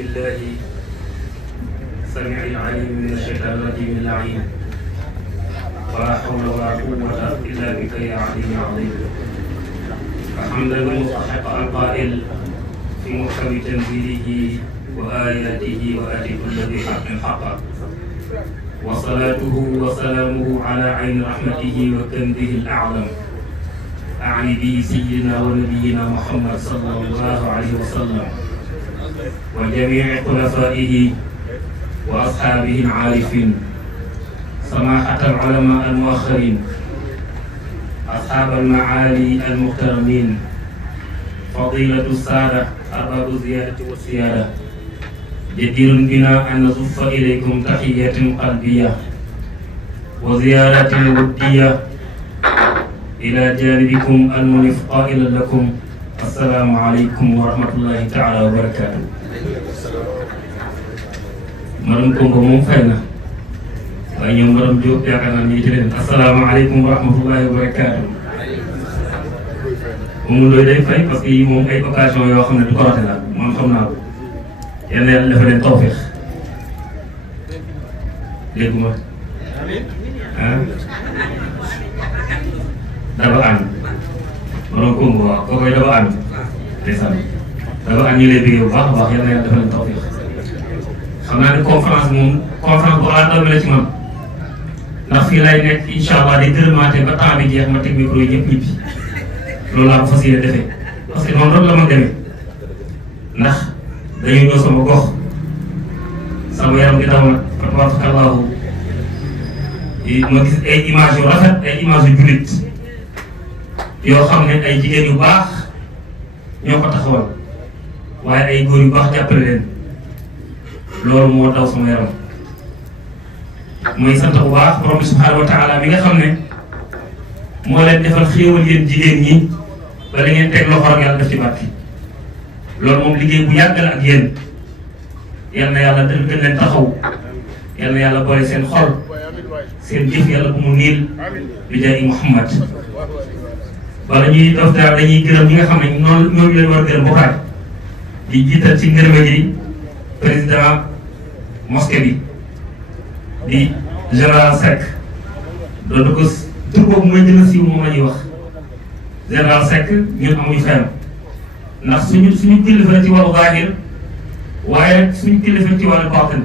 بالله السميع العليم من الشيطان الرجيم اللعين ولا حول ولا قوة إلا بك يا علي عظيم حمدا المستحق القائل في محكم تنزيله وآياته وآتي كل ذي حق حقا وصلاته وسلامه على عين رحمته وكنزه الأعظم أعني به سيدنا ونبينا محمد صلى الله عليه وسلم وجميع خلفائه وأصحابه العارفين سماحة العلماء المؤخرين أصحاب المعالي المحترمين فضيلة السادة أرباب الزيادة والسيادة جدير بنا أن نصف إليكم تحية قلبية وزيارة ودية إلى جانبكم المنف قائلا لكم السلام عليكم ورحمة الله تعالى وبركاته. Madam Kongo moom fay na waaye ñoom Madam Diop yaakaar naa ni ci leen asalaamaaleykum wa rahmatullahi wa barakaatu. moom loolu day fay parce que yi moom ay occasion yoo xam ne du ko rate la man xam naa ko yal na yàlla dafa leen tawfeex dégguma ah daba ànd Madam Kongo waaw kookoy daba ànd ndeysaan daba ànd ñu lay bëggee bu baax a baax yal na yàlla dafa leen tawfeex xam naa ne conférence moom conférence bu ala doom la ci man ndax fii lay nekk incha allah day gërëmaate ba temps bi jeex ma teg micro yi ñëpp ñibbi loolu laa ko fas yéene defee parce que noonu rek la ma demee ndax dañuy ñëw sama gox sama yaram di daw nag tabarakallahu ma gis ay image yu rafet ay image yu jullit yoo xam ne ay jigéen yu baax ñoo ko taxawal waaye ay góor yu baax jàppale leen loolu moo daw sama yaram mooy sant bu baax borom bi subhanahu wa taala mi nga xam ne moo leen defal xéewal yéen jigéen ñi ba la ngeen teg loxo rek yàlla def ci barke loolu moom liggéey bu yàgg la ak yéen yal na yàlla gën leen taxaw yal na yàlla boole seen xol seen jëf yàlla bu mu niil bi jaay Muhammad wala ñuy def dara dañuy gërëm ñi nga xam ne ñooñu leen war a gërëm bokkaat di jiital ci ngërëme ji président mosquée bi di général Seck doon ko tur boobu mooy gën a siiw moom la ñuy wax général Seck ñun amuñu fenn ndax suñu kilifa la ci wàllu zaahir waaye suñu kilifa ci wàllu baatin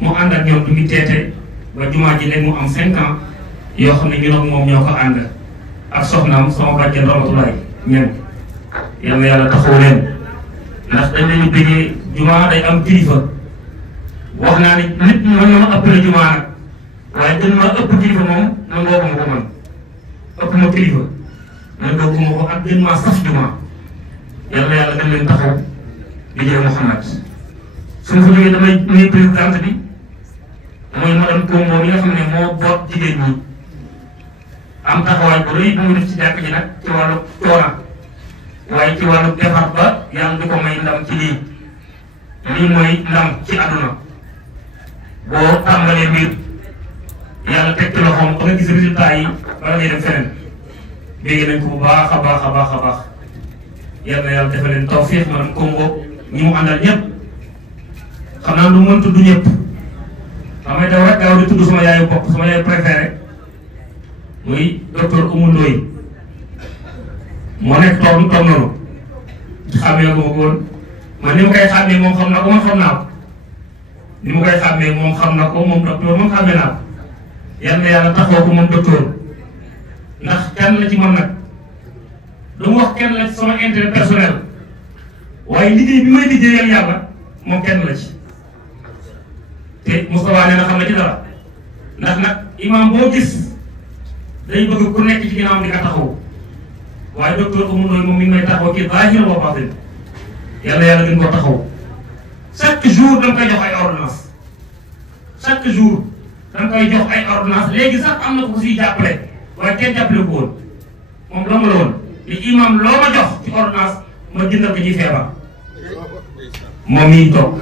mu ànd ak ñoom du ngi teete ba jumaa ji léegi mu am 5 ans yoo xam ne ñun ak moom ñoo ko ànd ak soxnaam sama bàjjen Ramatulaay ñen yal na yàlla taxaw leen ndax dañ lañu bëggee jumaa day am kilifa wax naa ne nit mën na ma ëppale jumaa nag waaye gën ma ëpp kilifa moom nangoo ko ma ko man ëpp ma kilifa nangoo ko ma ko ak gën maa saf jumaa yàlla yàlla gën leen taxaw di jël Muhammad suñu fa jógee damay nuyu présidente bi mooy madame Kongo mi nga xam ne moo boot jigéen ñi am taxawaay bu rëy bu mu def ci jàkk ji nag ci wàllu coona waaye ci wàllu defar ba yàlla di ko may ndam ci lii mooy ndam ci àdduna boo tàmbalee mbir yàlla teg ci loxoom ba nga gis résultat yi bala ngay dem feneen bégg nañ ko bu baax a baax a baax a baax yal na yàlla defal leen tawfiix Madam Kongo ñi mu àndal ñëpp xam naa lu mën tudd ñëpp damay daw rek gaaw di tudd sama yaayu bopp sama yaayu préféré muy docteur Oumou Ndoye moo nekk toog noonu xàmmee ko ma ko woon man ni ma koy xàmmee moom xam na ko man xam naa ko ni ma koy xàmmee moom xam na ko moom docteur moom xàmmee naa ko yal na yàlla taxaw ko moom docteur ndax kenn la ci man nag du ma wax kenn la ci sama intérêt personnel waaye liggéey bi may liggéeyal yàlla moom kenn la ci te Moustapha nee na xam na ci dara ndax nag imam boo gis day bëgg ku nekk ci ginnaawam di nga taxaw waaye docteur Oumou Ndoye moom mi ngi may taxaw ci zaahir wa baatin yàlla yàlla gën koo taxaw chaque jour da nga koy jox ay ordonnance chaque jour da nga koy jox ay ordonnance léegi sax am na ko siy jàppale waaye kenn jàppale ko woon moom dong la woon li imam loo ma jox ci ordonnance ma jëndal ko ñuy feebar moom miy toog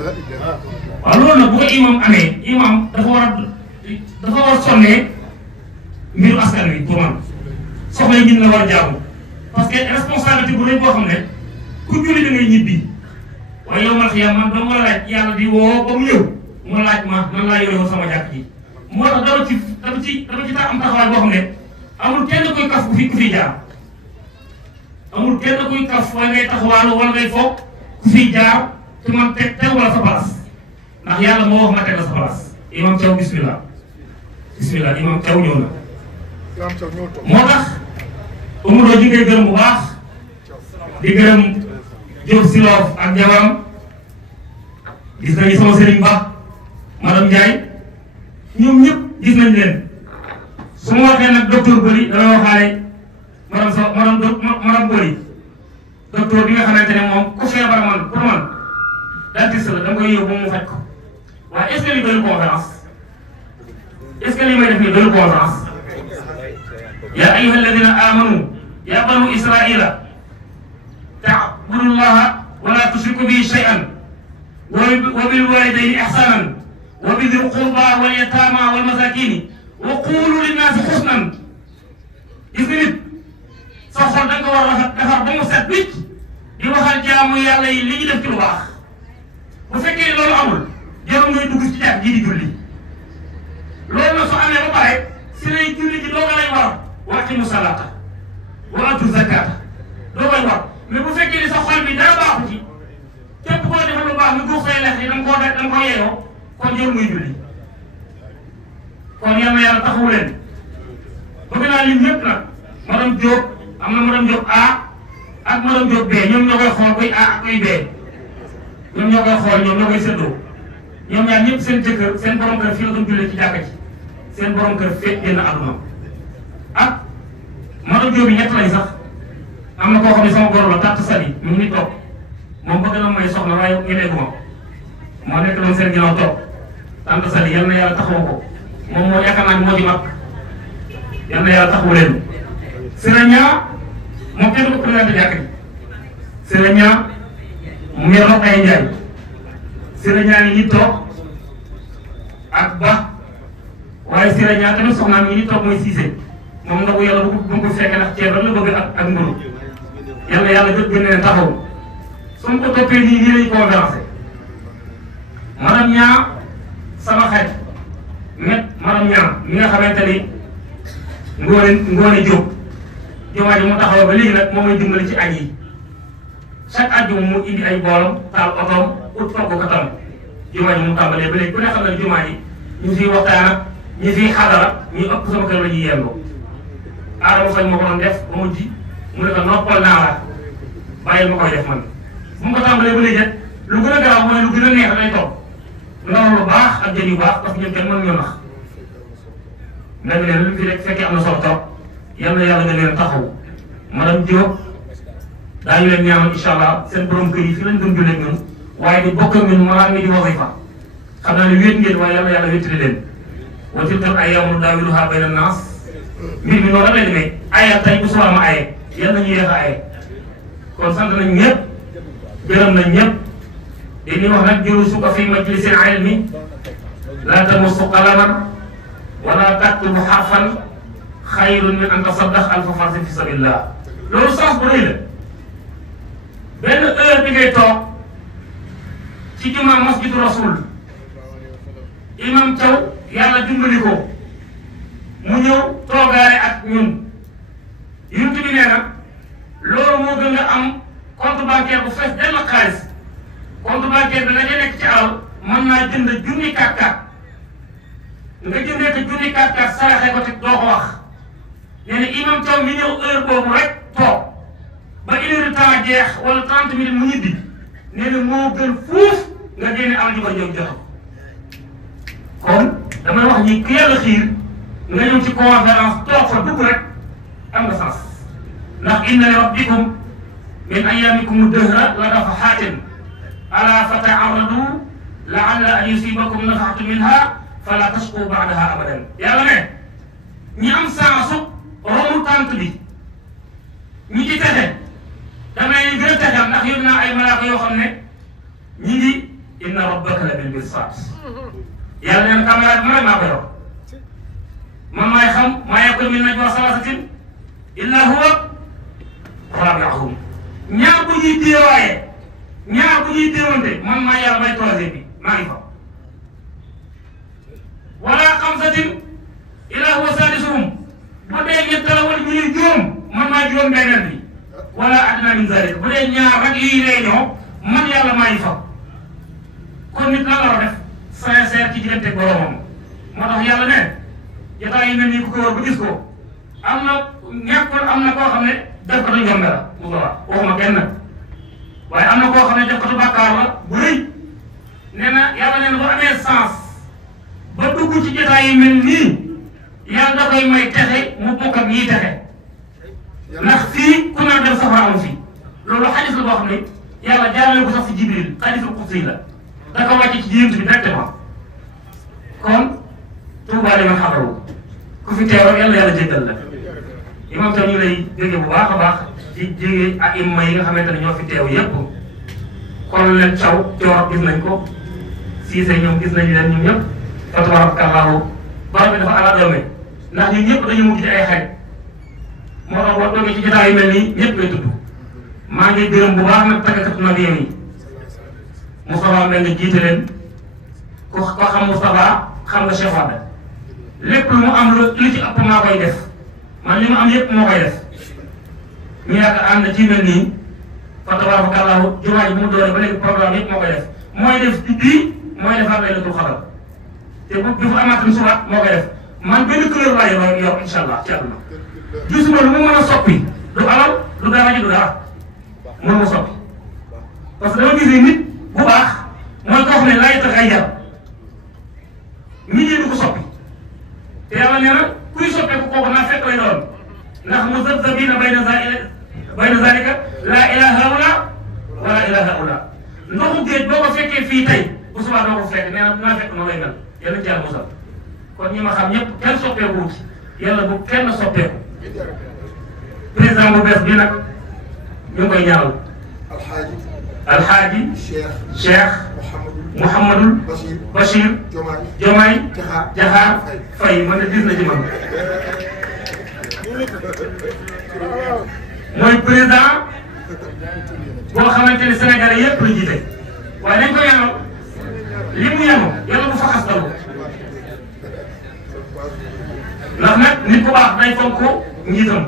waaw loolu nag bu ko imam amee imam dafa war a sonnee mbiru askan wi pour man soxla yi ñun la war a jaamu parce que responsabilité bu rëy boo xam ne ku julli da ngay ñibbi waaye yow ma xiyaam man dama laaj yàlla di woo ba mu ñëw mu laaj ma man laa yore woon sama jàkk ji moo tax dama ci tax am taxawaay boo xam ne amul kenn kuy kaf ku fi jaar amul kenn kuy kaf wala ngay taxawaalu wala ngay foog ku fi jaar te man teg wala sa place ndax yàlla moo wax ma teg la sa place imam Thiaw bismillah bismillah imam Thiaw ñëw na moo tax Amadou ji ngay gërëm bu baax di gërëm Diop Siloof ak jabaram gis nañu sama sëriñ ba madame Ndiaye ñoom ñëpp gis nañ leen su ma waxee nag docteur Boli damay waxaale madame Boli docteur bi nga xamante ne moom ku feebar man pour man dentiste la dama koy yóbbu mu faj ko waaye est-ce que li doyul conférence est-ce que li may def nii doyul conférence yaa ayyuha alladina amanu ya banu israila ta'budu llaha wa la tushriku bihi shay'an wa bil walidayni ihsanan wa bi dhil qurba wal yatama wal masakini wa qulu linnaasi husnan gis nga nit sa xol da nga ko war a defar ba mu set wicc di waxal jaamu yàlla yi li ñu def ci lu baax bu fekkee loolu amul jarul ngay dugg ci jàkk ji di julli loolu la su amee ba pare si lay julli ji dooga lay war wa aqimu salaata wa atu zakata doo koy war mais bu fekkee ni sa xol bi dara baaxu ci képp koo defal lu baax mu guux say lex yi da nga koo yeeyoo kon jarul muy julli kon yal na yàlla taxawu leen bëgg naa lim ñëpp nag madame Diop am na madame Diop A ak madame Diop B ñoom ñoo koy xool kuy A ak kuy B ñoom ñoo koy xool ñoom ñoo koy séddoo ñoom ñaar ñëpp seen jëkkër seen borom kër fii la doon jullee ci jàkka ci seen borom kër fekk génn àdduna ak madame Diop yi ñett lañ sax am na koo xam ne sama goro la tàtt sali mu ngi toog moom bëgg na may soxna waaye ñemeegu ma moo nekk doon seen ginnaaw toog tàtt sali yal na yàlla taxawu ko moom moo yaakaar naa ni moo ci mag yal na yàlla taxawu leen Sëriñ moom kenn ko présenté jàkk ji Sëriñ mu ngi roog ay njaay Sëriñ ngi ñi toog ak ba waaye Sëriñ tamit soxnaam ngi ñi toog mooy Cissé moom ndogu yàlla bu ko fekk ndax ceeb rek la bëgg ak mburu yàlla yàlla gën leen taxaw su ma ko toppee nii nii lañu conférencé madame ñaa sama xarit madame ñaa mi nga xamante ni ngoone Diop jumaa ji mu taxaw ba léegi nag moom mooy dimbali ci añ yi chaque àjjuma mu indi ay boolam taal otoom ut togg ko tam jumaa ji mu tàmbalee ba léegi ku ne xam ne jumaa ji ñu fiy waxtaan ak ñu fiy xadara ñu ëpp sama kër la ñuy yendoo Adama Faye moo ko doon def ba mu ji mu ne ko noppal naa la bàyyil ma koy def man bu mu ko tàmbalee ba léegi lu gën a garaaw mooy lu gën a neex lay toog ndawal lu baax ak jën yu baax parce que ñun kenn mën ñoo nax mel ne lu fi rek fekkee am na solo trop yal na yàlla nga leen taxaw madame Diop daañu leen ñaanal incha allah seen borom kër yi fi lañ doon jullee ak ñun waaye di bokk ak ñun maanaam mi di wasifa xam naa ne wéet ngeen waaye yàlla yàlla wéetali leen wa tilkal ayyaamu nudaawiluhaa bayna naas mbir mi noonu rek lay demee aya tey bu subaa ma aye yal nañu yéex a aye kon sant nañ ñëpp gërëm nañ ñëpp dañuy wax nag julusuka fi majlisil ilmi laa tamassu qalaman wala taktubu harfan xayrun min an tasaddaqa alfa farsin fi sabilillah loolu sens bu rëy la benn heure bi ngay toog ci jumaa masjidu rasul imam Thiaw yàlla dimbali ko mu ñëw toogaale ak ñun yonent bi nee na loolu moo gën nga am compte bancaire bu fees dell ak xaalis compte bancaire bi la ca nekk ci alal mën naa jënd junni 4x4 nga jëndee ko junni 4x4 saraxe ko te doo ko wax nee na imam Thiaw mi ñëw heure boobu rek toog ba 1 heure de temps jeex wala 30 minutes mu ñibbi nee na moo gën fuuf nga génne alal ju ko jóg joxe kon damay wax ni ku yàlla xiir nga ñëw ci conférence toog fa dugg rek am nga sens ndax inna li rabbikum min ayyaamikum dëhra la dafa xaatin ala fa taarradu laalla an yusibakum nafaatu minha fala tashqu baadaha abadan yàlla ne ñi am sensu romu tànt bi ñi ci texe damay gën a texal ndax yóbbu naa ay malaaka yoo xam ne ñi ngi inna rabbaka la bil mirsaad yàlla neen caméra bi ma rek maa ko yor man maay xam maa yakun min najwa salaasatin illa huwa rabi'uhum ñaar bu ñuy déewaaye ñaar bu ñuy déewante man maa yàlla may troisième bi maa ngi fa wala xamsatin ila huwa sadisuhum bu dee ñett la wala ñu ñuy juróom man maa juróom benneel bi wala adna min zalika bu dee ñaar rek yuy réunion man yàlla maa ngi fa kon nit la war a def sincère ci diggante boromam moo tax yàlla ne jotaay yu mel nii ku ko war ba gis ko am na ñàkkul am na koo xam ne def ko du njombe la mu ko wax waxuma kenn waaye am na koo xam ne def ko du bàkkaar la bu rëy nee na yàlla nee na bu amee sens ba dugg ci jotaay yu mel nii yàlla da koy may texe mu bokk ak ñiy texe ndax fii ku ne def safara am fii loolu xadis la boo xam ne yàlla jaarale ko sax si Jibril xadisul qudsi la da ko wàcce ci yént bi directement kon Tuubaa liman xadaru ku fi teew rek yàlla jéggal la imam tam ñu lay jóge bu baax a baax di jóge ak imma yi nga xamante ne ñoo fi teew yépp colonel Thiaw Coor gis nañ ko Cissé ñoom gis nañ leen ñoom ñëpp fa tabarakallahu barab bi dafa ala doome ndax ñun ñëpp dañu mujj di ay xarit moo tax boo toogee ci jotaay yu mel nii ñëpp ngay tudd maa ngi gërëm bu baax nag tàggatu na réew yi Moustapha Mbengue jiite leen ko xam Moustapha xam nga Cheikh Wade lépp lu mu am lu ci ëpp maa koy def man li mu am yëpp moo koy def ñu yàgg ànd ci mel nii fa tabarakallahu jumaa ji bu mu dooree ba léegi programme yëpp moo koy def mooy def ci bii mooy defaat laylatul qadr te bu fa amaatam subaat moo koy def man benn couleur laa yor incha allah ci àdduna gisuma lu mu mën a soppi du alal du dara ji du dara mën ma soppi parce que dama gis ne nit bu baax mooy koo xam ne laay tax ay jar nit ñi du ko soppi te yàlla nee na kuy soppeeku kooku naa fekk lay doon ndax muzabzabina bayna zalika laa ilaha haula wala ilaha haula ndoxu géej boo ko fekkee fii tey bu subaa doo ko fekk nee na naa fekk noonu lay mel yàlla ci yàlla musal kon ñi ma xam ñëpp kenn soppeeku wut yàlla bu kenn soppeeku président bu bees bi nag ñu ngi koy ñaanal alxaaji Cheikh Mouhamadul Bachir Diomaye Diakhar Faye man de gis na ci man mooy président boo xamante ne Sénégalais yëpp la jiite waaye dañ ko ñaanal li mu yenu yàlla bu fa xastal ko ndax nag nit ku baax day fonk ko njiitam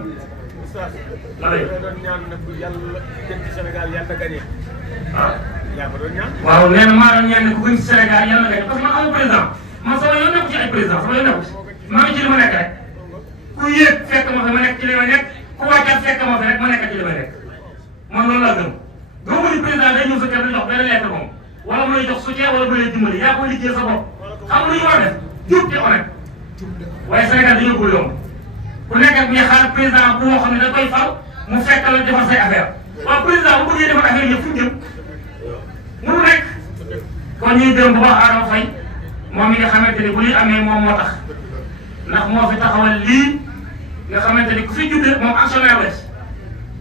waaw nee na maa doon ñaan ne ku gën ci Sénégal yàlla na gañ parce que man amul président man sama yoon nekku ci ay président sama yoon nekku ci maa ngi ci li ma nekk rek ku yéeg fekk ma fi ma nekk ci li ma nekk ku wàccaat fekk ma fi rek ma nekk ci li ma nekk man loolu laa gëm gëmu ni président day ñëw sa kër di jox benn lettre moom wala mu lay jox soutien wala mu lay dimbali yaa koy liggéey sa bopp xam lu ñu war a def jub te honnête waaye Sénégal dañoo ko yomb ku nekk ak ñuy xaar président bu moo xam ne da koy fal mu fekk la defar say affaire waaw président bu bëggee defar affaire yëpp fu ñu jëm mënu nekk kon ñuy gërëm bu baax Adama Faye moom mi nga xamante ni bu li amee moom moo tax ndax moo fi taxawal lii nga xamante ni ku fi julli moom actionnaire la ci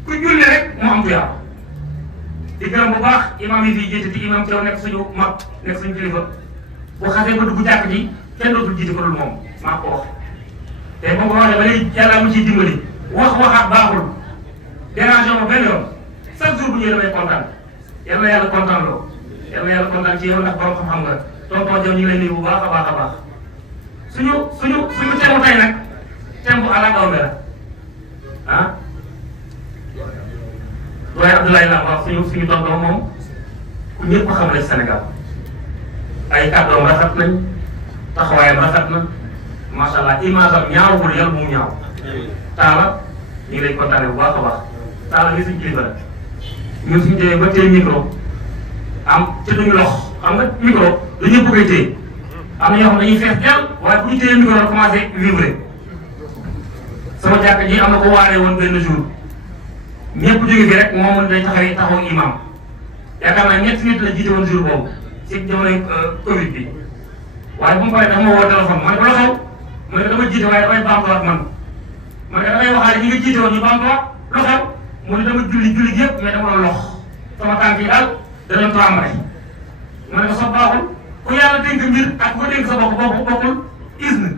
ku julli rek moo am tuyaaba di gërëm bu baax imam yi fii jiite ci imam Thiaw nekk suñu mag nekk suñu kilifa bu xasee ba dugg jàkk ji kenn dootul jiite ko dul moom maa ko wax te boo ko waxee ba léegi yàlla mu ciy dimbali waxaat baaxul dérangé ma benn yoon chaque jour bu ñëwee damay kontaan yal na yàlla kontaan loo yal na yàlla kontaan ci yow ndax borom xam-xam nga tonton Diaw ñu ngi lay nuyu bu baax a baax a baax suñu thème tey nag thème bu ala daw la ah doyen Abdoulaye Lam wax suñu tonton moom ku ñëpp xam la ci Sénégal ay kàddoom rafet nañ taxawaayam rafet na macha allah image am ñaawul yàlla bu mu ñaaw Talla ñu ngi lay kontaane bu baax a baax Talla li suñu kilifa la ñun suñu demee ba téye micro am ci duñu lox xam nga micro du ñëpp koy téye am na ñoo xam dañuy fees del waaye bu ñu téye micro commencé vibrer sama jàkk ji am na ko waaree woon benn jour ñëpp jóge fi rek moom day taxaw imam yaakaar naa ñetti nit la jiite woon jour boobu ci jamonoy Covid bi waaye bu mu paree dafa ma woo téléphone ma ne ko la xew ma ne ko dama jiite waaye damay baamtuwaat man ma ne ko damay waxaale ñi nga jiite woon ñu baamtuwaat lu xew mu ne dama julli gi yëpp mais dama doon lox sama tànk yi daal da doon tàmbali ma ne ko sax baaxul ku yàlla dénk mbir ak ku dénk sa bopp bokkul isne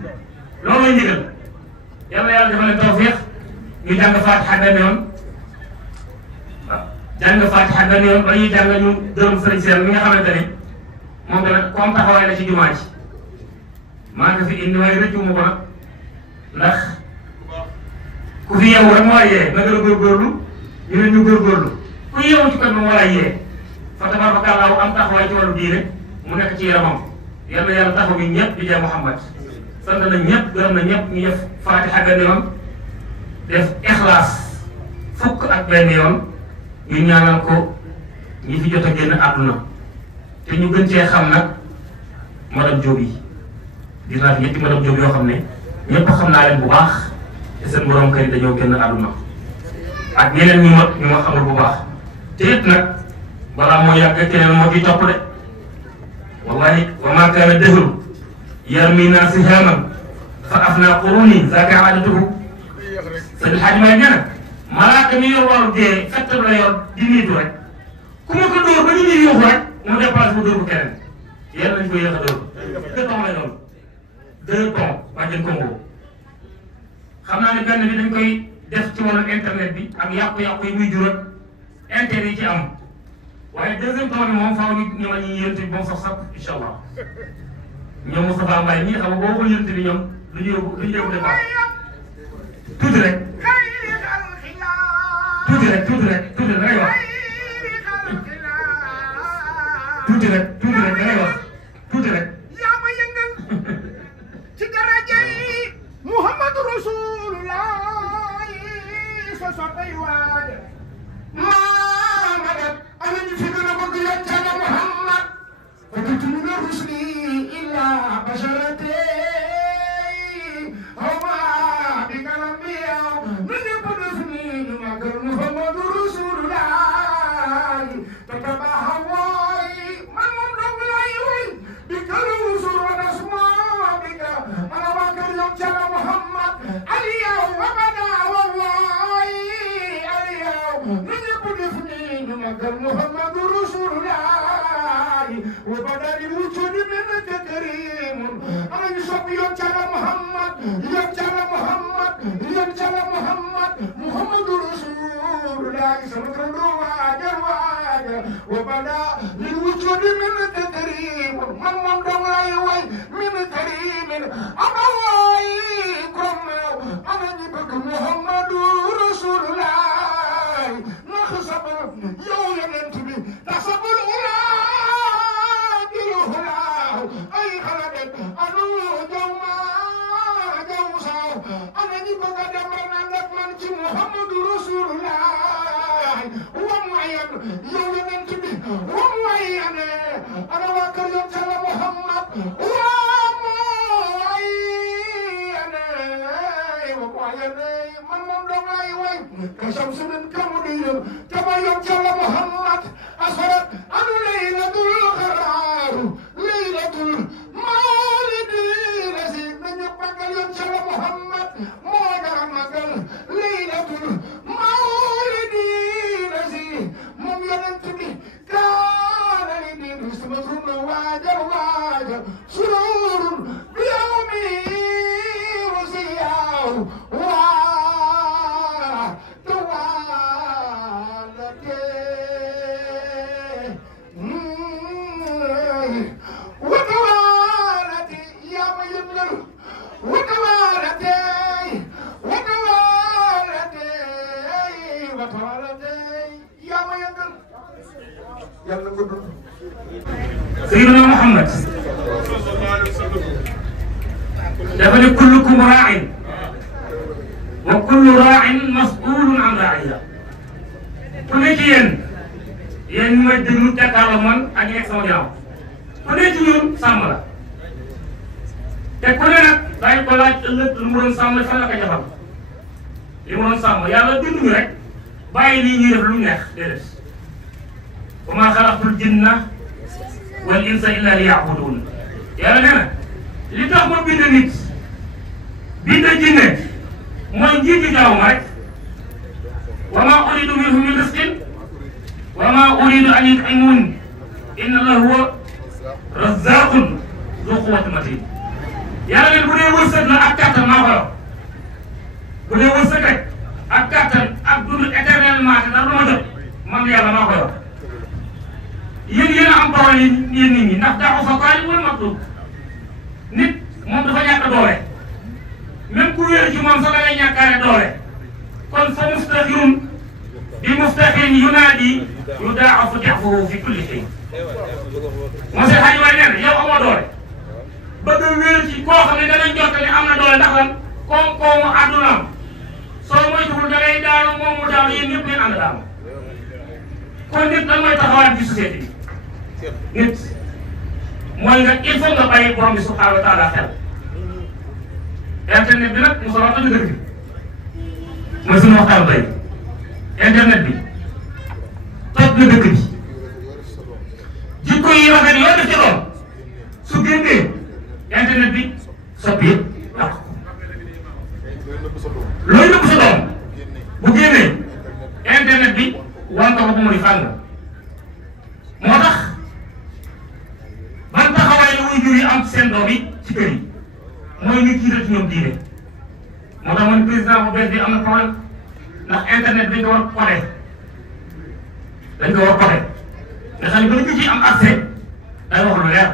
loolu lay ndigal yàlla defal leen tawfiq ñu jàng Faatiha benn yoon waaw jàng Fatiha benn yoon ba ñuy jàng ñu gërëm sëriñ Seen mi nga xamante ni moom tamit comme taxawaay la ci jumaa ji maa ngi fi indi waaye rëccu ma ko nag ndax ku fi yeewu rek moo la yee na nga la góorgóorlu ñu ne ñu góorgóorlu ku yeewu ci kon moom wala yee fa tabarakallahu am taxawaay ci wàllu diine mu nekk ci yaramam yal na yàlla taxaw ñu ñëpp di jaay Muhammad sant na ñëpp gërëm na ñëpp ñu def Fatiha benn yoon def Ixlaas fukk ak benn yoon ñu ñaanal ko ñi fi jot a génn àdduna te ñu gën cee xam nag madame Diop yi gis naa fi ñetti madame Diop yoo xam ne ñëpp xam naa leen bu baax te seen borom kër yi dañoo génn àdduna ak ñeneen ñu ma xamul bu baax te it nag balaa moo yàgg keneen moo ciy topp de wallahi wa maa kaana dahru yarmina sihaman fa afna quruni zaka aadatuhu sëñ Xaaj Maay nee na malaaka mi yor wàllu dee fettam la yor di niitu rek ku ma ko dóor ba ñu ñuy yuuxu rek mu déplacé mu dóor ko keneen yéen nañu ko yéex a dóor 2 tonnes lay doon 2 tonnes bàjjen Congo xam naa ne benn bi dañ koy def ci wàllu internet bi ak yàqu-yàqu yi muy jural intérêt yi ci am waaye 2e tonne bi moom faaw ñu ma ñuy yënt bi moom sax sax incha allah ñoom Moustapha Mbaye ñii xam nga boo ko yënt bi ñoom lu ñu yóbbu départ tuuti rek da ngay wax tuuti rek da ngay wax tuuti rek yaa ma yëngal ci daraja yi Muhammadu Rasulullah sa soppay waade Muhammad ana ñu fi gën a bëgg yàlla Muhammad wa kuntu min rusli illa basharate hawma bi kalambiya min qudusni magal Muhammadu Rasulullah tatabahawai man mom dong lay way bi kalu surana suma bika ana bakar yom jalla Muhammad aliya wa bada wallahi aliya min qudusni magal Muhammadu Rasulullah wa bada wujud min karim ana yusab yom jalla Muhammad yom jalla Muhammad yom jalla Muhammad Muhammadu Rasulullah sallallahu alaihi wa bada wujud min karim man mom dong lay way min karim ana way kom ana ni bëgg Muhammadu Rasulullah naxsab yow yonent bi tasabul ula bil hula ay xalaat anu jawma jawsa ana ni bëgg dem nak man ci Muhammadu Rasulullah wa mayan yow yonent bi wa mayan ana wa kër yow tala Muhammad wa mayan wa mayan man mom do ngay way kasam sunan kamudiyo tama yow tala Muhammad asfarat anu laylatul qarar laylatul mawlidi lasi nañu magal yow tala Muhammad mo dara magal laylatul mawlidi lasi mom yonent bi kaana li din sumatun waaja sururun bi yawmi wasiyaw wa tawalate wa tawalate ya ma yëngal wa tawalate wa tawalate wa tawalate ya ma yëngal yàlla nga dund Sayyidina Muhammad dafa ne kullukum raa'in wa kullu raa'in mas'ulun an ra'iya ku ne ci yéen ñu may déglu jàkkaarloo man ak ñeeg sama ginnaaw ku ne ci ñun sàmm la te ku ne nag daañu ko laaj ëllëg lu mu doon sàmm fan la ko jafal li mu doon sàmm yàlla binduñu rek bàyyi lii ñuy def lu neex déedéet wa maa xalaqtul jinna wal insa illa liya'budun yàlla nee na li tax ma bind nit bind jinne mooy njiitu jaaw ma rek wa maa uridu minhum min rizqin wa maa uridu an yut'imun inna allaha huwa razzaqun zu quwwatin matin yàlla leen bu dee wërsëg la ak kàttan maa ko yor bu dee wërsëg rek ak kàttan ak dund éternellement te dara du ma jot man yàlla maa ko yor yéen a am problème yéen nit ñi ndax daaxu fa taalib wala matlub nit moom dafa ñàkk doole même ku wéeru ci moom sax da ngay ñàkkaare doole kon fa muftaxirun bi muftaxirin yunaadi yudaafu da'fuhu fi kulli shay monsieur Hadj Waay nee na yow amoo doole bëgg a wéeru ci koo xam ne danañ jot ne am na doole ndax lan koom-koomu àddunaam soo moytuwul da ngay daanu moom mu daanu yéen ñëpp ngeen ànd daanu kon nit lan mooy taxawaat ci société bi nit mooy nga il faut nga bàyyi borom bi subhanahu wa taala xel internet bi nag mu solo wax dëgg bi mooy suñu waxtaan tey internet bi toj na dëkk bi jikko yi rafet yoo def ci doon su génnee internet bi soppi yëpp yàq looy nëbb sa doom bu génnee internet bi wante ko bu mu di fàng moo tax ban taxawaay la wuy jur yi am seen doom yi ci kër yi mooy ñu jiital ci ñoom diine moo tax man président bu bees bi am na problème ndax internet dañ ko war a codé dañ ko war a codé nga xam ne ba ñu ci am accès day wax lu leer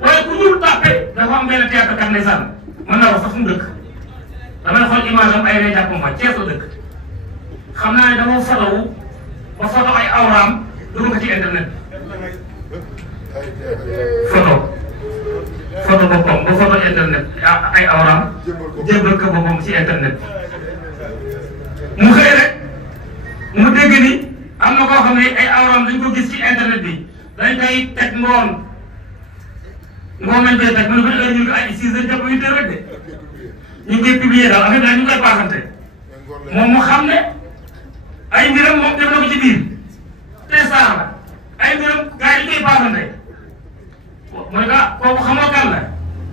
waaye ku ñuul tàppe dafa am benn théâtre kat ndeysaan mën naa wax sax fu mu dëkk damay xool image am ay rey jàppam fa Cees la dëkk xam naa ne dama fotowu ba foto ay awraam dugg ko ci internet foto boppam ba foto internet ay awraam jébbal ko boppam ci internet mu xëy rek mu dégg ni am na koo xam ne ay awraam dañ ko gis ci internet bi dañ koy teg ngoon lañ koy teg mu ne ko heure ñu ngi ay 6 heures jàpp 8 heures rek de ñu ngi koy publier daal affaire daal ñu ngi koy paasante moom mu xam ne ay mbiram moom def na ko ci biir te saar la ay mbiram gars yi koy paasante mu ne ah kooku xamoo kan la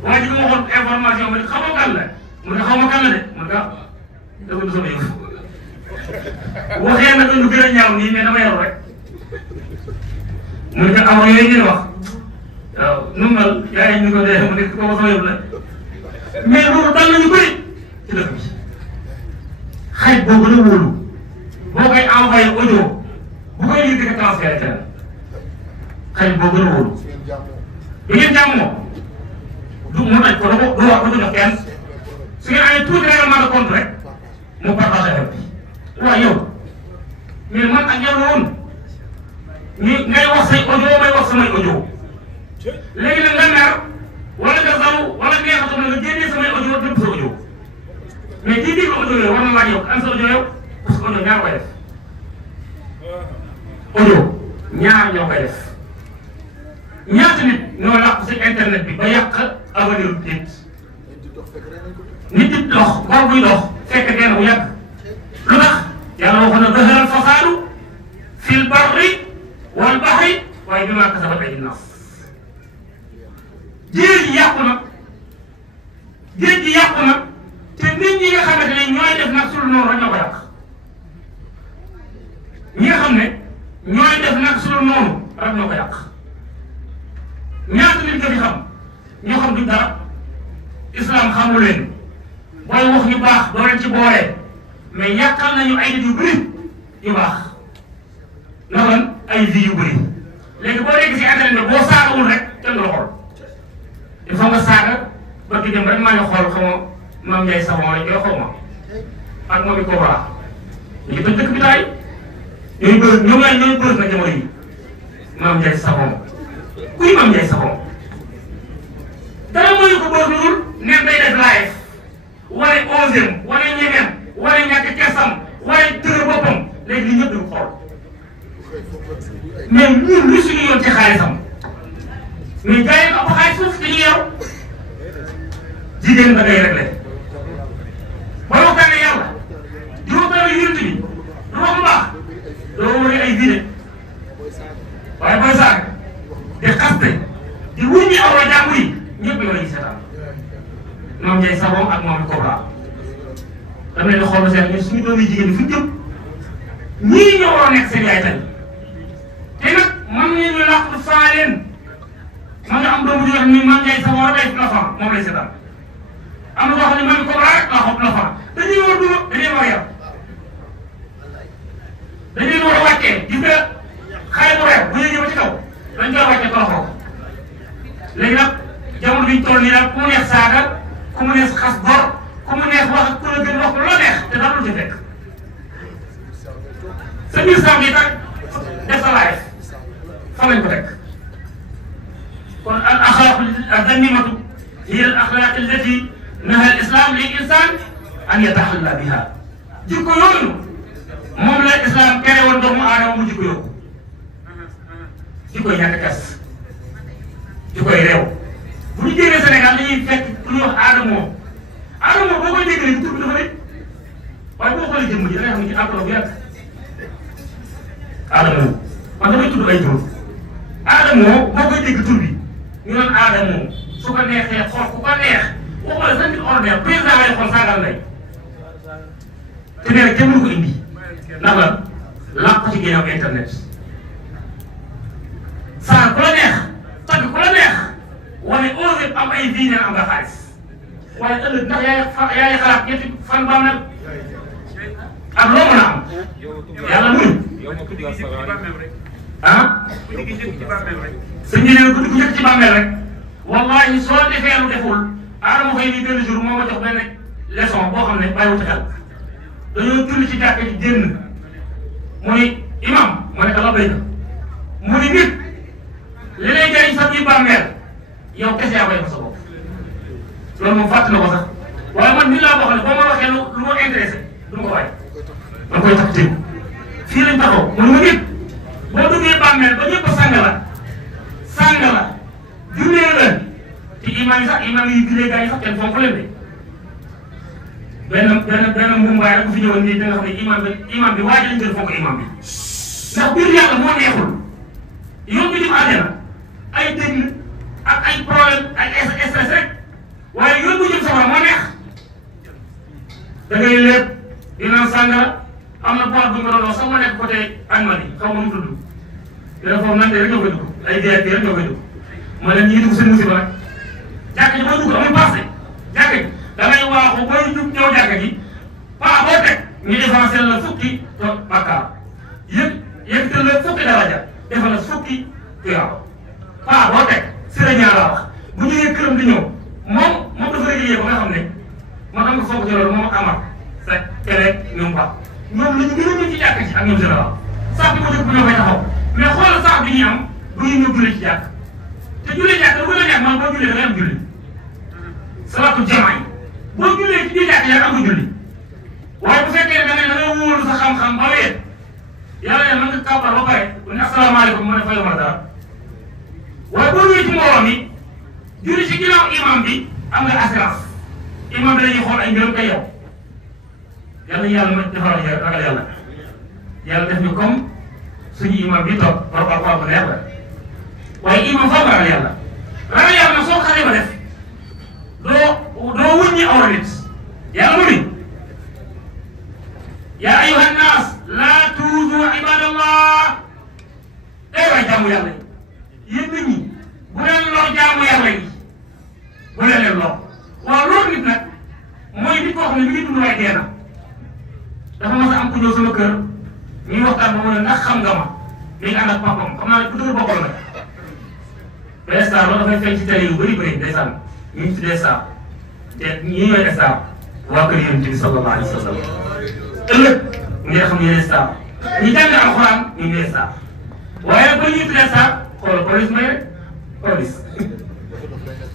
waa ji ma waxoon information bi xamoo kan la mu ne xamoo kan la de mu ne ah dëgg du sama yëf waxee na ko lu gën a ñaaw nii mais dama yaru rek mu ne ko aw yooyu ngeen wax waaw nu mu mel yaa ngi ñu ko dee mu ne kooku sama yëf la mais loolu dal nañu bëri ci dëkk bi xarit boo gën a wóolu boo koy envoyé audio bu koy lire di ko transféré keneen xarit boo gën a wóolu bi ngeen jàmmoo du mu daj ko du wax du ko jox kenn su ngeen amee tuuti règlement de compte rek mu partagé affaire bi waaw yow mais man ak yow la woon ngay wax say audio may wax samay audio léegi nag nga mer wala nga zaru wala neexatu na nga génnee samay audio dëpp sa audio mais kii déglu audio yooyu war na laaj yow am sa audio yow parce que audio ñaar koy def audio ñaar ñoo koy def ñaata nit ñoo làqu si internet bi ba yàq avenir nit nit di dox góor buy dox fekk deen bu yàgg lu tax yàlla waxoon na zahara al fasaadu fil barri wal bahri waaye bimaa kasabat aydin naas géej gi yàqu na géej gi yàqu na te nit ñi nga xamante ne ñooy def nag sul noonu rek ñoo ko yàq ñi nga xam ne ñooy def nag sul noonu rek ñoo ko yàq ñaata nit nga fi xam ñoo xam du dara islam xamu leen booy wax ñu baax doo leen ci boole mais yàqal nañu ay nit yu bëri yu baax na lan ay vie yu bëri léegi boo nekk si internet bi boo saagawul rek kenn du la xool il faut nga saaga ba ki dem rek maa ngi xool xaw ma Mame Ndiaye Savon lañ koy xaw ma ak Mamy Cobra ñu ngi toj dëkk bi taay ñooy bërëb ñooy bërëb nag jamono yi Mame Ndiaye Savon kuy Mame Ndiaye Savon dara mooy ko bërëb lu ne day def live wane onzième wane ñemeem wane ñàkk keesam wane tërë boppam léegi li ñëpp di ko xool mais ñun lu suñu yoon ci xaalisam mais gars yi ko ëpp xaalis foofu dañuy yow jigéen da ngay réglé booy waxtaanee yàlla di waxtaanee yonent bi lu wax lu baax doo wari ay vidéo waaye booy saaga di xaste di wuññi awra jàmbur yi ñëpp yow la ñuy seetaan Mame Ndiaye Savon ak Mamy Cobra dama leen di xool ba seet ñun suñu doomu jigéen ñi fu ñu jëm ñii ñoo war a nekk seen yaay tey te nag man mii ñu làq faa leen ma nga am doomu jigéen ni Mame Ndiaye Savon rek ay la faa moom lay seetaan am na koo xam ne Mamy Cobra rek la faa dañuy war a duma dañuy war a yar dañuy war a wàccee nga xale bu reew bu yëgee ba ci kaw dañ koy wàcce toroxoo léegi nag jamono biñ toll nii nag ku mu neex saaga ku mu neex xas gor ku mu neex wax ku la gën wax lu la neex te dara lu ci fekk sa biir saam yi tak def sa live fa lañ ko teg kon al axlaaq ad-damimatu hiya al axlaaq allati naha al islam lil insan an yataxalla biha jikko yooyu moom la islam tere woon doomu aadama mu jikko yooyu jikkoy ñàkk gas jikkoy réew bu ñu génnee Sénégal dañuy fekk ku ñuy wax Adamo Adamo boo koy dégg nii tur bi dafa rëy waaye boo xoolee jëmm ji da ngay xam ne ci àdduna bu yàgg Adamo man damay tudd ay tur Adamo boo koy dégg tur bi ñu naan Adamo su ko neexee xool ku ko neex waxuma sa nit ordinaire président lay xool saagal lay te nee na kenn mënu ko indi ndax lan làq ko ci ginnaaw internet saa ku la neex tagg ku la neex wane osé am ay vie nee na am nga xaalis waaye ëllëg ndax yaay xalaat ñetti fan ba mel ak loo mën a am yàlla muy ah sa njëriñ guddi gu njëkk ci bàmmeel rek wallahi soo defee lu deful Adama xëy ni benn jour moo ma jox benn leçon boo xam ne bàyyiwut xel dañoo julli ci jàkka ji génn mu ni imam ma ne ko la béykat mu ni nit li lay jëriñ sa biir bàmmeel yow kese yaa koy def sa bopp loolu moom fàtt na ko sax waaye man nit laa boo xam ne boo ma waxee lu ma intéressé du ma ko bàyyi da koy tax tegu fii lañ taxaw mu ne ma nit boo duggee bàmmeel ba ñëpp sàng la jullee la te imam yi sax imam yi jullee gaa yi sax kenn fonk leen de benn mbumbaay rek bu fi ñëwoon nii da nga xam ne imam bi waaj lañ gën fonk imam bi ndax biir yàlla moo neexul yoon bi dem àjjana ay dégg ak ay problème ak stress rek waaye yoon bu jëm safara moo neex da ngay lépp di naan sàngara am na boîte bu nga doon wax sax ma nekk côté Almadi xaw ma nu tudd dina foofu nante rek ñoo koy dugg ay VIP rek ñoo koy dugg ma leen ñii dugg seen musiba rek jàkka ji boo dugg amul passé jàkka ji da ngay waaxu booy jub ñëw jàkka ji paa boo teg ñu défensé la fukki bakkaar yëg la fukki daraja defal la fukki tuyaaba paa boo teg sëriñ laa wax bu ñëwee këram di ñëw moom dafa réglé ba nga xam ne man am nga foog ci loolu moom amat sa keneen ñoom ba ñoom la ñu gën a mën ci jàkk ci ak ñoom général sax bi ko jóg bu ñoo koy taxaw mais xoolal sax bi ñuy am bu ñu ñëw julli ci jàkk te julli jàkk da gën a neex man boo jullee da ngay am julli salaatu jamaa yi boo jullee ci biir jàkk yaa am julli waaye bu fekkee da ngay wóolu sa xam-xam ba weet yàlla ne mën nga kàbbar ba pare bu ne asalaamaaleykum mu ne fa yomal dara waaye boo ñëwee ci mbooloo mi julli ci ginnaaw imam bi am nga assurance imam bi dañuy xool ay mbiram kay yow yàlla ma defal ragal yàlla def ñu comme suñu imam bi toog war ko alxuraan bu neex la waaye imam foofu ragal yàlla nag soo ko xasee ba def doo wuññi awra nit yàlla mu ni yaa ayyuha nnaas laa tuuzu ibadallah waay jaamu yàlla yi yéen nit ñi bu leen lor jaamu yàlla yi bu leen lor waaw loolu nit nag mooy nit koo xam ne mi ngi dund waaye dee na dafa mas a am ku ñëw sama kër ñuy waxtaan ba mu ne ndax xam nga ma mi ngi ànd ak papam xam naa ne ku dëgër boppal nag ba star loolu dafay feeñ ci télé yu bëri ndeysaan ñu ngi tuddee star te ñi ñooy star waa kër yonent bi sallallahu alayhi wa sallam ëllëg nga xam ne yéen star ñi jàng alxuraan ñu ngi star waaye nag ba ñuy tuddee star xoolal police may rek police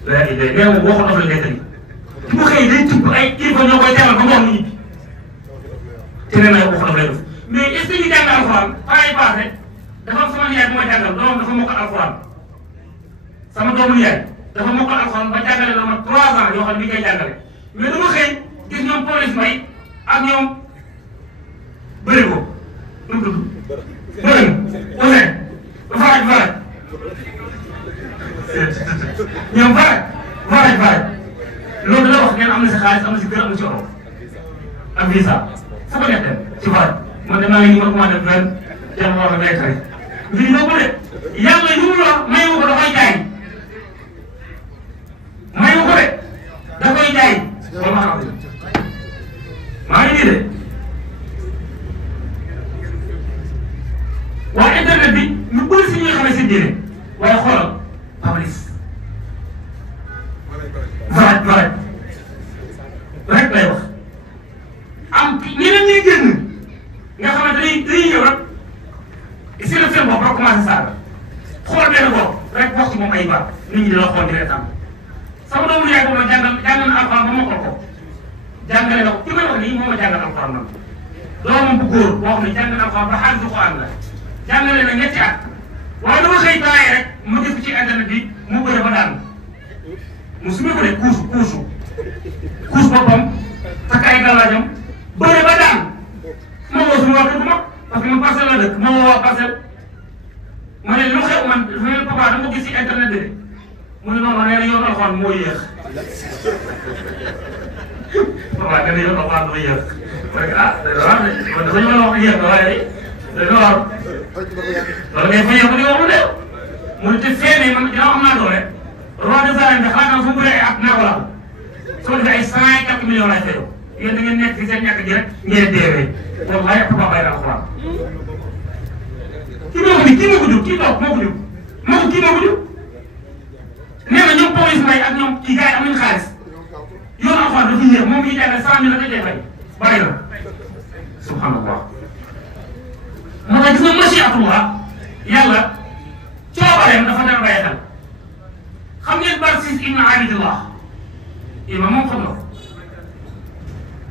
léegi de nee moom boo ko doxalee day tënk ci bu xëy day tubb ay kilifa ñoo koy teral ba ngoon mu ñibbi te nee naa yow boo ko doxalee def mais est ce que ñu jàng alxuraan temps yi passé dafa am sama nijaay bu ma jàngal doomam dafa mokkal alxuraan sama doomu nijaay dafa mokkal alxuraan ba jàngale la ma 3 ans yoo xam ne mi ngi koy jàngale mais dama xëy gis ñoom police may ak ñoom bëri ko nu mu tudd bëri Ousseyn Faraj ñoom Faraj loolu la wax ngeen am na si xaalis am na si kër am na si oto ak visa fu ko nekk dem ci Faraj man de maa ngi nii ma commandé benn jàmm war na nekk rek lii ñoo ko de yàlla yu mu yor mayu ko da koy jaay mayu ko de da koy jaay loolu ma xam maa ngi nii de rek lay wax am ñeneen ñuy génn nga xamante ni dañuy ñëw rek si la seen bopp rek commencé saaga xool benn bopp rek wax ci moom ay baat nit ñi di la xool di reetaan sama doomu yaay boobu jàngal na alxuraan ba mokkal ko jàngale na ko ki may wax nii moo ma jàngal alxuraan man doomam bu góor boo xam ne jàng na alxuraan ba xaalis alxuraan la jàngale na ñetti at waaye dama xëy taayee rek ma gis ko ci internet bi mu bëre ba daan mu sumee ko de kuus boppam takk ay gàllaajam bëre ba daan ma woo suma waa kër bu mag parce que man parcelle la dëkk ma woo waa parcelle ma ne lu xew man dafa mel papa dama ko gis ci internet bi de mu ne noonu nee na yoon alxuraan moo yéex papa nee na yoon alxuraan moo yéex ma ne ah dafa ñu mën a wax yéex na waaye dafa war loolu ngay fayee ko di wax mu de mu ne te fee man dinaa wax naa doole roi des arènes bi xanaa fu mu bëree at naa ko laal soo defee ay 104 millions laay fayoo yéen da ngeen nekk ci seen ñàkk ji rek ngeen deewee wallahi papa bay na alxuraan kii moo ko jur kii toog moo ko jur kii moo ko jur nee na ñoom police may ak ñoom kii gars yi amuñu xaalis yoon alxuraan dafa yéex moom mi ngi jàngale 100 000 la koy fay bari na subhanallah moo tax gis nga mashiatullah yàlla coobareem dafa dara bàyyi xel xam ngeen Barsis ibn Abidillah imam moom xam na ko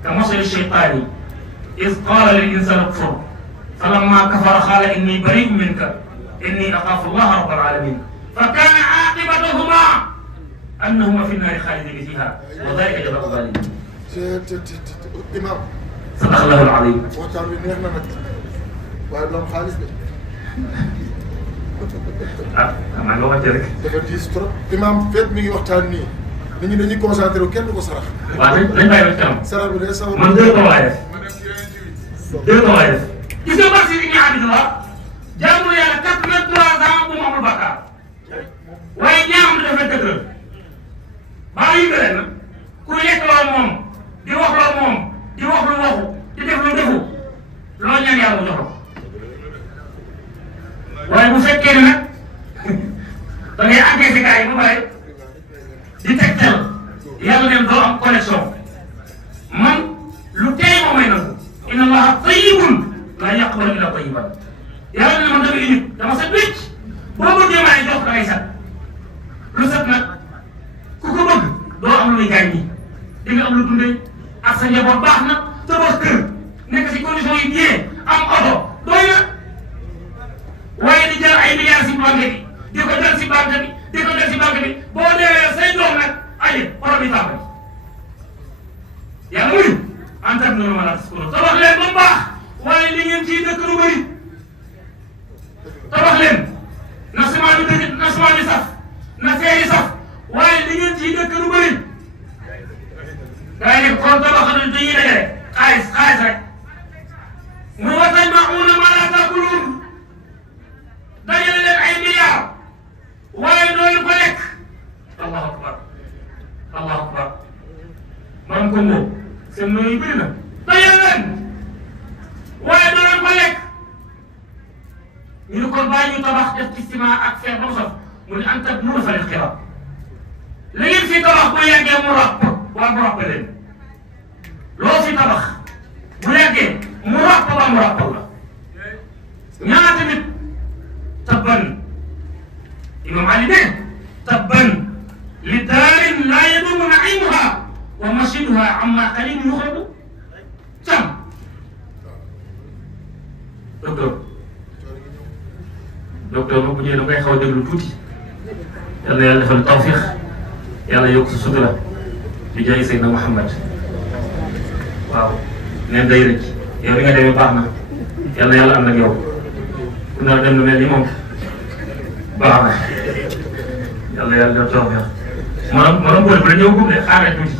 ka masali shaytaani iz qaala lil insaani kfur falamma kafara qaala inni bari'un minka inni axaafu allaha rabbal alamin fa kaana aaqibatahuma annahuma fi nnaari xaalidina fiha wa dalika jazaa'u zalimin. imam. sadaqallahu al-azim. waxtaan bi neex na nag waaye du am xaalis de. ah maa ngi wàcce rek. dafa diis trop. imam fépp mi ngi waxtaan nii nit ñi dañuy concentré wu kenn du ko sarax. waaw nañ bàyyi ba ci kanam. sarax bi day sawar. man 2 tonnes laay def 2 tonnes laay def. gis nga Barsis ibn Abidillah jaamu yàlla 83 ans bu mu amul bakkaar waaye ñaam dafa dëgër baa yu bëre na ku lekk loolu moom di wax loolu moom di wax lu waxu di def lu defu loo ñaan yàlla mu jox ko waaye bu fekkee ne nag da ngay encaissé gars yi ba pare di tegtal yàlla neen doo am connexion man lu tey moo may nangu inna allaha tayyibun laa yaqbalu illa tayyiban yàlla ne man dama unique dama set wécc boo bëggee maay jox da ngay set lu set nag ku ko bëgg doo am lu muy gàññi di nga am lu dundee ak sa njaboot baax na tabax kër nekk si condition yi bien am oto doy na waaye di jël ay milliards si banque bi di ko jël si banque bi di ko jël si banque bi boo deewee say doom nag ayi oto bi tàmbali yàlla muy en tant que noonu ma la tabax leen ba mu baax waaye li ngeen ciy dëkk lu bëri tabax leen na ciment bi dëgg na ciment bi saf na feer yi saf waaye li ngeen ciy dëkk lu bëri daa nekk kon tabaxatu dañuy dajale xaalis rek mu wa tajma'uuna maa laa ta'kuluun dajale leen ay milliards waaye doo ko lekk allahu akbar allahu akbar man ko moom seen nooyu bëri na dajale leen waaye doo leen ko lekk ñu ne kon bàyyi ñu tabax def ci ciment ak fer ba mu saf mu ne an tabnuuna fa lil-xiraab la ngeen fi tabax bu yàggee mu ràpp waa mu ràpp leen loo fi tabax bu yàggee mu ràpp ba mu ràppal la ñaata nit tabban imam Ali ne tabban li daarin laa yaduumu na'iimuha wa masjiduha amma qaliilin yuxrabu cam docteur bu ñëwee da ngay xaw a déglu tuuti yal na yàlla defal tawfiq yàlla yokk sa sutura di jaay Seydina Muhammad waaw neen day rëcc yow li nga demee baax na yal na yàlla ànd ak yow ku nar a dem lu mel ni moom baax na yal na yàlla def tawfiq maanaam boole bu la ñëw gub de xaaral tuuti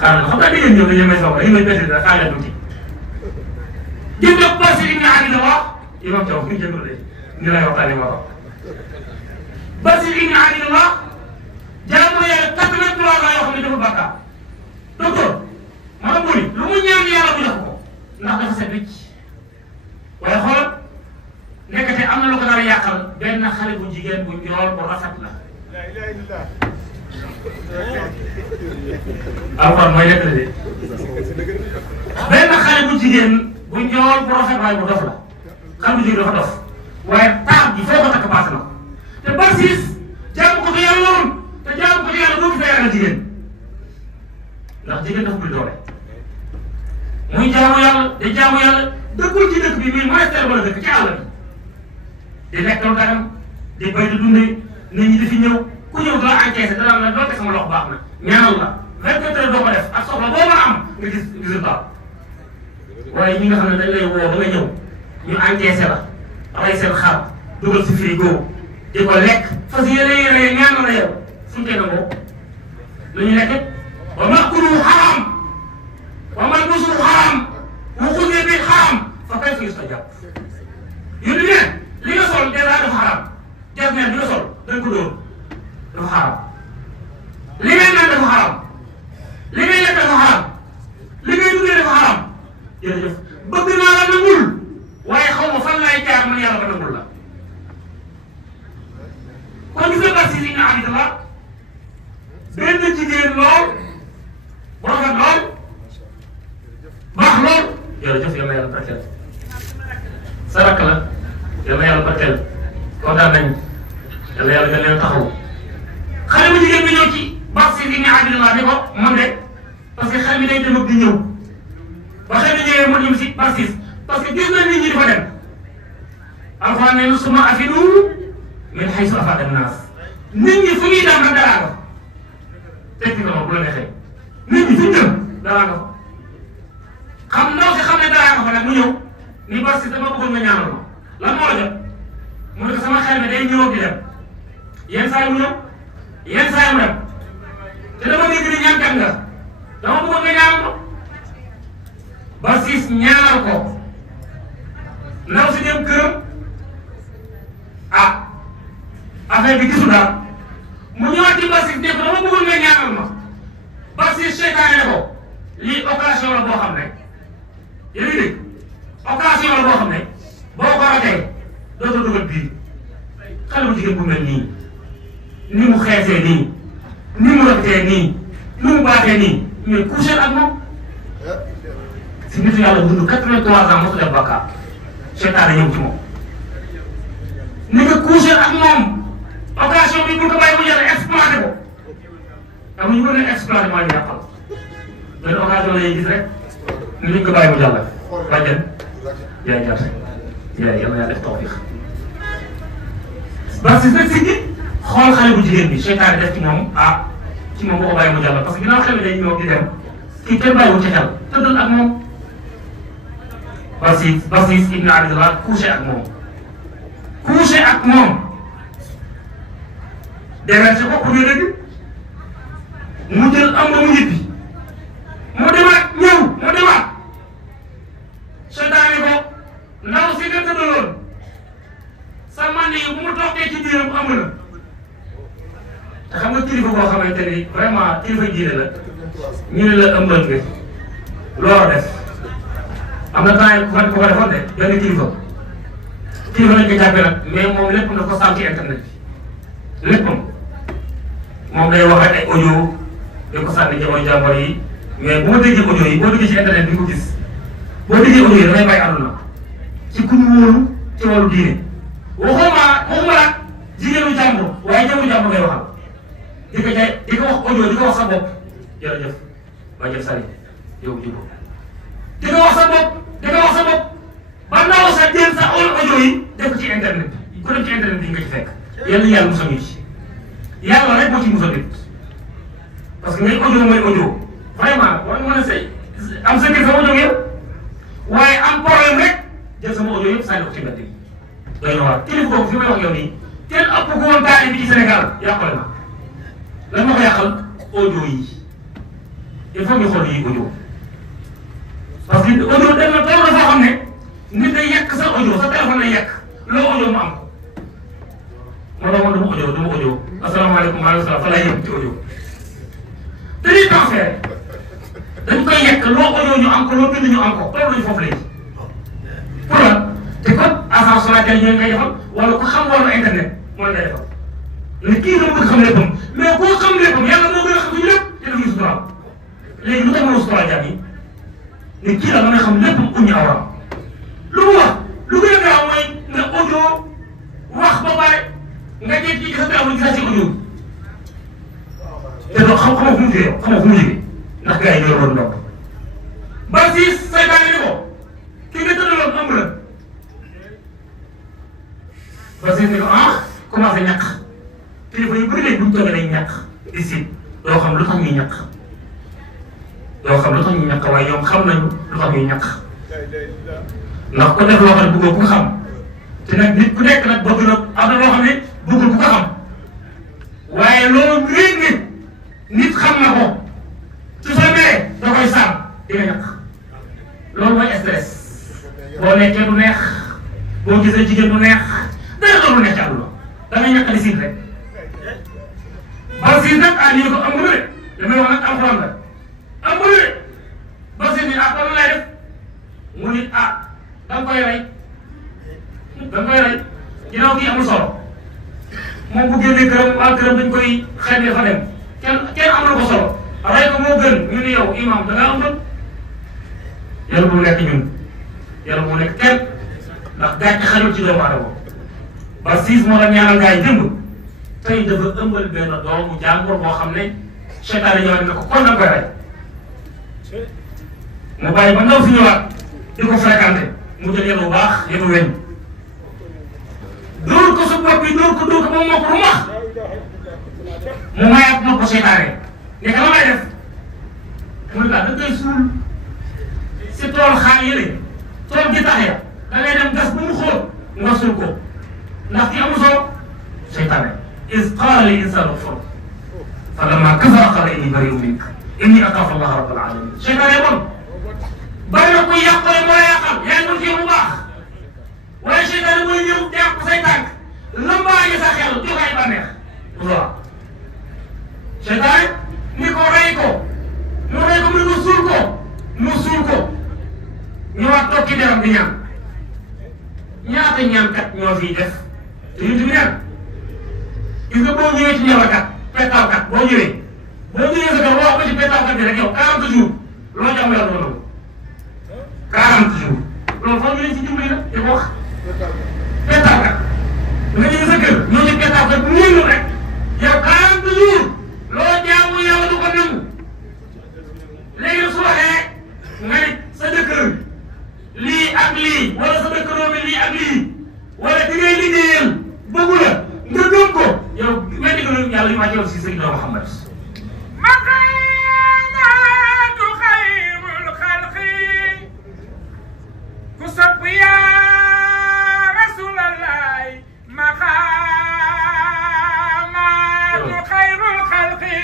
xaaral xam naa da ngeen ñëw dañuy may soxla dañuy may pété da xaaral tuuti jëm nga Barsis ibn Abidillah imam taw fu ñu jëndul de ñu lay waxtaanee ma ko Barsis ibn Abidillah jaamu yàlla 83 ans yoo xam ne dafa bàkkaar docteur maanaam bu lu mu ñaan yàlla bu jox ko ndax dafa set wicc waaye xoolal nekkate am na lu ko nar a yàqal benn xale bu jigéen bu njool bu rafet la alxuraan mooy nekk de benn xale bu jigéen bu ñool bu rafet waaye bu dof la xale bu jigéen dafa dof waaye taar bi foo ko takk paase na ko te Barsis jaamu ko fi yàlla woon te jaamu ko fi yàlla doo fi fay ragal jigéen ndax jigéen dafa bëri doole muy jaamu yàlla di jaamu yàlla dëkkul ci dëkk bi muy monastère wala dëkk ci àll bi di lekk lu dagan di bay di dundee nit ñi di fi ñëw ku ñëw doo encaissé dara la doo teg sama loxo baax na ñaanal la 24 heures doo ko def ak soxla boo mën a am nga gis résultat waaye ñi nga xam ne dañ lay woo ba nga ñëw ñu encaissé la rey seen xar dugal si frigo di ko lekk fas yéene ñaanal la yow suñ koy nangoo lu ñu lekk wa makulu xaram wa malbusu xaram wa xude bi xaram fa kayfa yustajab yónni ne li nga sol dèjà dafa xaram jasneer bi nga sol dañ ko dóor dafa xaram li ngay naan dafa xaram li ngay lekk dafa xaram li ngay dundee dafa xaram jërëjëf bëgg naa la nangul waaye xaw ma fan laay jaar man yàlla ba nangul la kon gis nga Barsis ibn Abdillah benn jigéen lool bu rafet lool baax lool jërëjëf yal na yàlla barkeel sa rakk la yal na yàlla barkeel kontaan nañu yal na yàlla gën leen taxaw xale bu jigéen bi ñëw ci Barsis ibn Abdillah ni ko man de parce que xel mi day dem ak di ñëw ba xel mi ñëwee mu jëm si Barsis parce que gis na nit ñi di fa dem alxuraan ne nu suma afinu min haysu afada naas nit ñi fu ñuy dem rek dara nga tekki ko bu la neexee nit ñi fu ñu jëm dara nga xam ndaw si xam ne dara nga fa nag mu ñëw ni Barsis dama bëggoon nga ñaanal ma lan moo la jot mu ne ko sama xel mi day ñëw ak di dem yenn saa yi mu ñëw yenn saa yi mu dem te dama dégg ni ñaankat nga dama bëggoon nga ñaanal ma Barsis ñaanal ko ndaw si dem këram ah affaire bi gisul daal mu ñëwaat ci Barsis ne ko dama bëggoon nga ñaanal ma Barsis seytaane ne ko lii occasion la boo xam ne yéen a ngi dégg occasion la boo xam ne boo ko ratee dootoo dugal bii xale bu jigéen bu mel nii ni mu xeesee nii ni mu rafetee nii ni mu baaxee nii mais coucher ak moom si nitu yàlla bu dund 83 ans mosu def bakkaar seytaane ñëw ci moom ni nga coucher ak moom occasion bi bu ko bàyyi mu jël exploité ko am ñu ko ne exploité mooy yàqal benn occasion la ñuy gis rek ni ñu ko bàyyi mu jàll bàjjen yaay jar yaay yal na yàlla def tawfiq Barsis nag si xool xale bu jigéen bi seytaane def ci moom ah ci moom boo ko bàyyi mu jàll parce que ginnaaw xel day ñëw di dem kii kenn bàyyiwul ci xel tëddal ak moom Barsis ibn Abdillah couché ak moom déversé ko pour ñu dégg mu jël am nga mu ñibbi mu demaat ñëw mu demaat seytaane ko ndaw si nga tëddaloon sa man yi bu mu toogee ci biiram amu na te xam nga kilifa boo xamante ni vraiment kilifa diine la ñu ne la ëmbal nga loolu def am na temps ku ko defoon de benn kilifa lañ ko jàppee nag mais moom lépp na ko sàmm ci internet bi léppam moom day wax ak ay audio di ko sànni jamono jàmbor yi mais bu ma déggee audio yi boo déggee ci internet bi nga ko gis boo déggee audio yi dafay bàyyi àdduna ci ku ñu wóolu ci wàllu diine waxuma la jigéenu jàmbur waaye jamono jàmbur ngay waxal di ko jaay di ko wax audio di ko wax sa bopp jërëjëf waa jëf sali yow jubbo di ko wax sa bopp ba ndaw sa jël sa audio yi def ko ci internet bi ku dem ci internet bi nga ci fekk yàlla musal ñu ci yàlla rek moo ci musal nit parce que ngay audio mooy audio vraiment war nga mën a say am sa kër sama audio yow waaye am problème rek jël sama audio yëpp sànni ko ci mbedd bi doy na waar kilifa boobu fi may wax yow nii kenn ëpp ko woon taali bi ci Sénégal yàqule na lan moo ko yàqal audio yi il faut ñu xool yi audio parce que audio dem na tool dafa xam ne nit day yàq sa audio sa téléphone lay yàq loo audio mu am ko moo tax man dama audio asalaamaaleykum maaleykum salaam fa lay yem ci audio dañuy transfert dañ koy yàq loo audio ñu am ko loo bind ñu am ko tool lañu foofu léegi pour lan te kon agence Sonatel ñooy ngay defal wala ku xam wàllu internet moo lay defal mais kii dama bëgg xam léppam mais koo xam léppam te kii la mën a xam lépp uñu awram lu mu wax lu gën a gaaw mooy nga audio wax ba pare nga jékki sa téléphone gis ci audio te doo xamoo fu mu jógee xamoo fu mu jógee ndax gars yi ñoo doon ndox ba si saytaane ni ko ki nga tëddaloon ëmb la ba si ni ko commencé ñàkk kilifa yu bëri léegi buñ toogee day ñàkk ici doo xam lu tax ñuy ñàkk doo xam lu tax ñuy ñàkk waaye ñoom xam nañu lu tax ñuy ñàkk ndax ko def loo xam ne bëggoo ku ko xam te nag nit ku nekk nag bëgg na am na loo xam ne bëggul ku ko xam waaye loolu léegi nit xam na ko su soo meree da koy sàmm di nga ñàkk loolu mooy stress boo nekkee du neex boo gisee jigéen du neex dara doon lu neex ci àdduna da ngay ñàkk di siit rek ba siit nag nii ko amul de damay wax nag alxuraan la amul de ba siit ni kon lay def mu nit da nga koy rey da nga koy rey ginnaaw kii amul solo moom bu génnee këram waa këram dañ koy xeebee fa dem kenn amul ko solo rey ko moo gën ñu ni yow imam da ngaa am doon yàlla bu nekk ñun yàlla bu nekk kenn ndax gàcce xajul ci doomu aadama ba siis moo la ñaanal gars yi démb tey dafa ëmbal benn doomu jàngoro boo xam ne seytaane ñëwaat ne ko kon da nga koy rey mu bàyyi ba ndaw si ñëwaat di ko fréquenté mu jël yéen bu baax yéen weñ dóor ko sa bopp bi dóor ko ba mu mokk lu wax mu mayaat na ko seytaane ne ka la may def mu ne da ngay suul si tool xaal yële tool gi tax ya da ngay dem gas ba mu xóot nga suul ko ndax ki amul solo seytaane is qaala li insaan kfur fa lamma kafara qaala inni bari'un minka inni axaafu allaha rabbal alamin seytaane bon bari na kuy yàqale moo la yàqal yaa ngi doon fi bu baax waaye seytaane mooy ñëw jàpp say tànk lëmbaañi sa xel jox ay bànneex waaw seytaane ni ko rey ko mu rey ko mu suul ko ñëwaat toog ci deram di ñaan ñaata ñaankat ñoo fiy def te yéen tamit ñaan gis nga boo ñëwee ci ñaankat pettaalkat boo ñëwee sa kër wax ko ci pettaalkat bi rek yow 40 jours loo jàmm yàlla dama nangu 40 jours loolu foog ñu leen ci dimbali nag di ko wax pettaalkat nga ñëw sa kër ñëw ci pettaalkat bu ñëw rek yow 40 jours loo jaamu yàlla du ko nangu léegi nag su waxee nga ne sa jëkkër lii ak lii wala sa dëkkandoo bi lii ak lii wala di ngay liggéeyal bëggu la nga gëm ko yow mel ni que loolu yàlla yu wàcce woon si Seydina Muhammad maqaamaatu xayrul xalqi ku sopp yaa rasulallahi maqaamaatu xayrul xalqi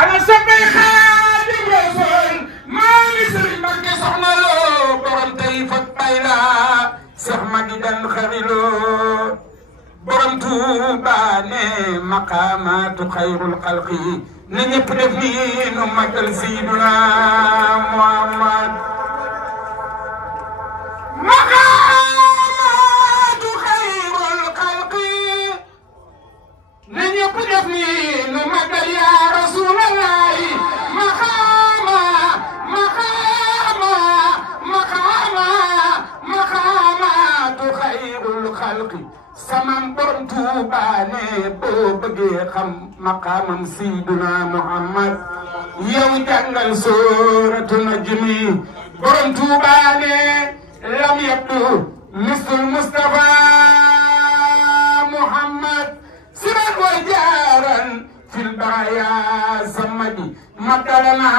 ana soppay Xaadim Rasul maa ngi sëriñ Mbàkke soxna loo borom tey fat bay la Seex Magi dan xariloo borom Tuuba ne maqaamaatu xayrul xalqi ne ñëpp def ni nu magal Seydina Muhammad maqaamaatu xayrul xalqi ne ñëpp def ni nu magal yaa Rasulallahi maqaamaatu xayrul xalqi samam borom Tuuba ne boo bëggee xam maqaamam Seydina Muhammad yow jàngal sooratu najmi borom Tuuba ne lam yabdu mislul Mustafa Muhammad siran wa jaaran fil baraya samadi magalana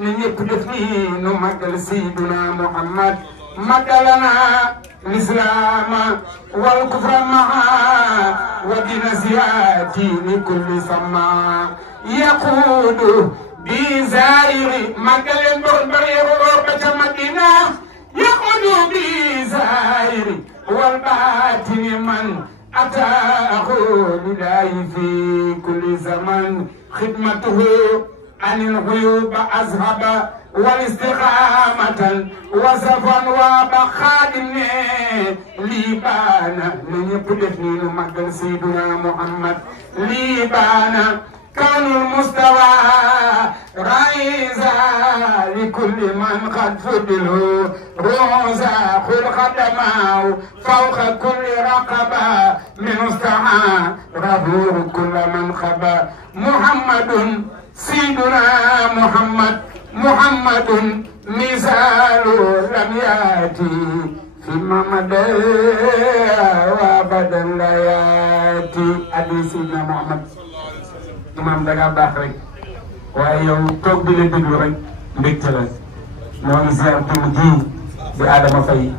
ne ñëpp def ni nu magal Seydina Muhammad magalana الإسلام والكفر معا ودين سياتي لكل سما يقود بزائر مكل بربرير ربة مدينة يقود بزائر والباطن من أتاه لله في كل زمن خدمته عن الغيوب أذهب والاستقامة وصفا وبخادم ليبانا من يبدفني مقدم سيدنا محمد ليبانا كان المستوى رئيسا كل من قد فضلوا رزاق الخدماء فوق كل رقبة من استعان ربور كل من خبا محمد سيدنا محمد مثال لم ياتي فيما مدى وابدا لا ياتي ادي سيدنا محمد imam da ngaa baax rek waaye yow toog di la déglu rek mbégte la moo ngi ziar jëm ji di Adama Faye